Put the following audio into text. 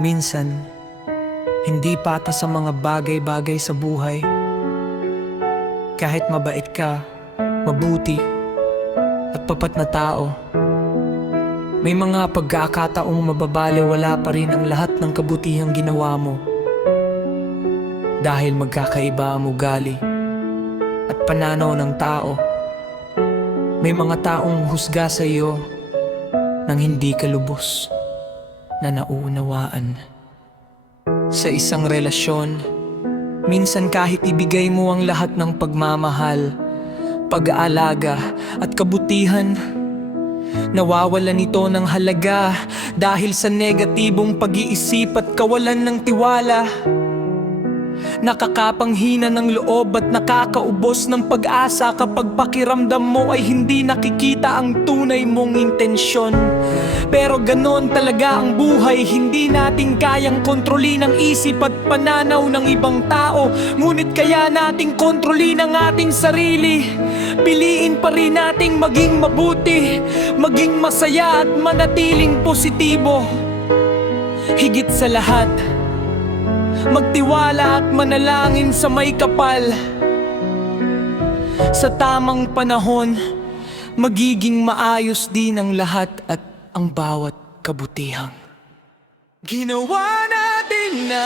Minsan, hindi patas ang mga bagay-bagay sa buhay. Kahit mabait ka, mabuti, at papat na tao, may mga pagkakataong mababalewala pa rin ang lahat ng kabutihang ginawa mo. Dahil magkakaiba ang ugali at pananaw ng tao. May mga taong husga sa iyo nang hindi ka lubos na nauunawaan. Sa isang relasyon, minsan kahit ibigay mo ang lahat ng pagmamahal, pag-aalaga at kabutihan, nawawalan ito ng halaga dahil sa negatibong pag-iisip at kawalan ng tiwala. Nakakapanghina ng loob at nakakaubos ng pag-asa kapag pakiramdam mo ay hindi nakikita ang tunay mong intensyon. Pero ganon talaga ang buhay, hindi natin kayang kontrolin ang isip at pananaw ng ibang tao. Ngunit kaya nating kontrolin ang ating sarili. Piliin pa rin nating maging mabuti, maging masaya at manatiling positibo. Higit sa lahat, magtiwala at manalangin sa may kapal. Sa tamang panahon, magiging maayos din ang lahat at ang bawat kabutihang ginawa natin na